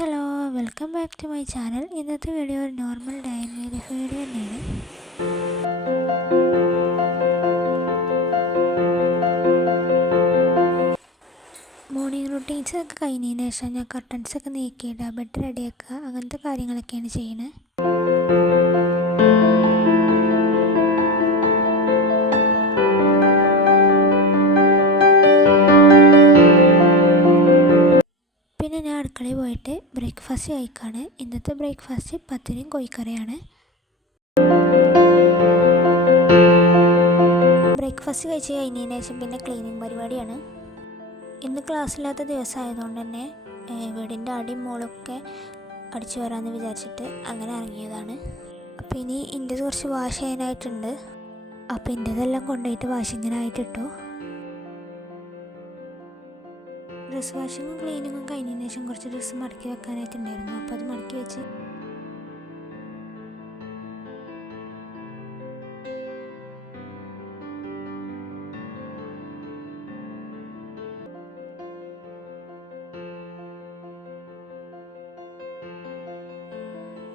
Hello, welcome back to my channel. ഇന്നത്തെ video ഒരു normal day in my life video തന്നെയാണ്. Morning routines ഒക്കെ കഴിഞ്ഞതിന് ശേഷം ഞാൻ കർട്ടൻസ് ഒക്കെ നീക്കിയിടുക, ബെഡ് റെഡിയാക്കുക, അങ്ങനത്തെ കാര്യങ്ങളൊക്കെയാണ് ചെയ്യുന്നത്. പിന്നെ ഞാൻ അടുക്കളയിൽ പോയിട്ട് ബ്രേക്ക്ഫാസ്റ്റ് കഴിക്കുകയാണ്. ഇന്നത്തെ ബ്രേക്ക്ഫാസ്റ്റ് പത്തിരിയും കോഴിക്കറിയാണ്. ബ്രേക്ക്ഫാസ്റ്റ് കഴിച്ച് കഴിഞ്ഞതിന് ശേഷം പിന്നെ ക്ലീനിങ് പരിപാടിയാണ്. ഇന്ന് ക്ലാസ്സില്ലാത്ത ദിവസമായതുകൊണ്ട് തന്നെ വീടിൻ്റെ അടിയും മോളൊക്കെ അടിച്ചു വരാമെന്ന് വിചാരിച്ചിട്ട് അങ്ങനെ ഇറങ്ങിയതാണ്. അപ്പോൾ ഇനി ഇൻ്റെത് കുറച്ച് വാഷ് ചെയ്യാനായിട്ടുണ്ട്. അപ്പോൾ ഇൻ്റെതെല്ലാം കൊണ്ടുപോയിട്ട് വാഷിങ്ങിനായിട്ടിട്ടു. ഡ്രസ്സ് വാഷിങ്ങും ക്ലീനിങ്ങും കഴിഞ്ഞതിന് ശേഷം കുറച്ച് ഡ്രസ്സ് മടക്കി വെക്കാനായിട്ടുണ്ടായിരുന്നു. അപ്പോൾ അത് മടക്കി വെച്ച്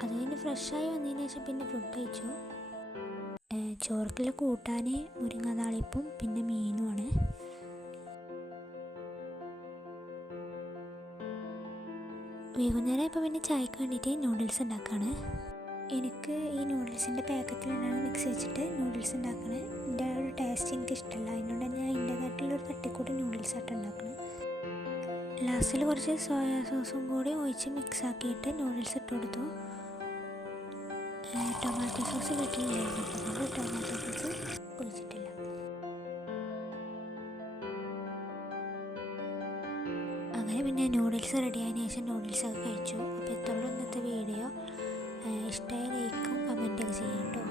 അത് കഴിഞ്ഞ് ഫ്രഷായി വന്നതിന് ശേഷം പിന്നെ ഫുഡ് കഴിച്ചു. ചോറക്കുള്ള കൂട്ടാൻ മുരിങ്ങ താളിപ്പും പിന്നെ മീനുമാണ്. വൈകുന്നേരം ഇപ്പോൾ പിന്നെ ചായക്ക് വേണ്ടിയിട്ട് നൂഡിൽസ് ഉണ്ടാക്കുകയാണ്. എനിക്ക് ഈ നൂഡിൽസിൻ്റെ പാക്കറ്റിലുണ്ടാകുന്ന മിക്സ് വെച്ചിട്ട് നൂഡിൽസ് ഉണ്ടാക്കണേ എൻ്റെ ഒരു ടേസ്റ്റ് എനിക്ക് ഇഷ്ടമല്ല. അതിനോട് ഞാൻ എൻ്റേതായിട്ടുള്ളൊരു തട്ടിക്കൂട്ട് നൂഡിൽസ് ആയിട്ട് ഉണ്ടാക്കണം. ലാസ്റ്റിൽ കുറച്ച് സോയാ സോസും കൂടി ഒഴിച്ച് മിക്സ് ആക്കിയിട്ട് നൂഡിൽസ് ഇട്ട് കൊടുത്തു. ടൊമാറ്റോ സോസ് വീട്ടിലില്ലായിരുന്നു, അപ്പോൾ ടൊമാറ്റോ സോസ് ഒഴിച്ചിട്ടില്ല. അങ്ങനെ പിന്നെ നൂഡിൽസ് റെഡി ആയതിനു ശേഷം നൂഡിൽസൊക്കെ കഴിച്ചു. അപ്പോൾ ഇത്രയുള്ള ഇന്നത്തെ വീഡിയോ. ഇഷ്ടമായ ലൈക്കും കമൻറ്റൊക്കെ ചെയ്യാം കേട്ടോ.